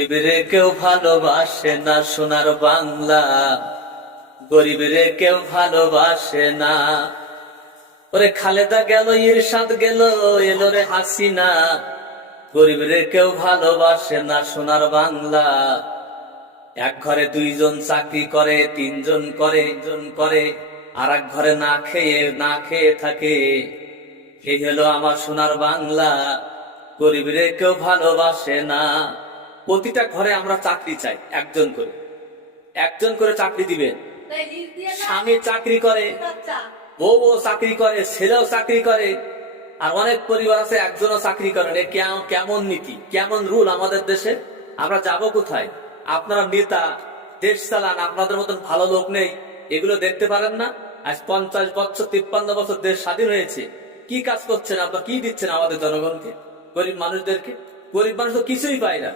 গরিবরে কেউ ভালোবাসে না সোনার বাংলা, গরিবরে কেউ ভালোবাসে না। ওরে খালেদা গেল, ইরশাদ গেল, এলো রে হাসিনা। গরিবরে কেউ ভালোবাসে না সোনার বাংলা। এক ঘরে দুইজন চাকরি করে, তিনজন করে, আর এক ঘরে না খেয়ে থাকে। এই হলো আমার সোনার বাংলা, গরিবরে কেউ ভালোবাসে না। প্রতিটা ঘরে আমরা চাকরি চাই, একজন করে চাকরি দিবেন। স্বামী চাকরি করে, বউ চাকরি করে, ছেলেও চাকরি করে, আর অনেক পরিবার আছে একজনও চাকরি করেন। কেমন নীতি, কেমন রুল আমাদের দেশে? আমরা যাব কোথায়? আপনারা নেতা, দেশ চালান, আপনাদের মতন ভালো লোক নেই, এগুলো দেখতে পারেন না? আজ 50 বছর 53 বছর দেশ স্বাধীন হয়েছে, কি কাজ করছেন আপনারা? কি দিচ্ছেন আমাদের জনগণকে, গরিব মানুষদেরকে? গরিব মানুষ তো কিছুই পায় না।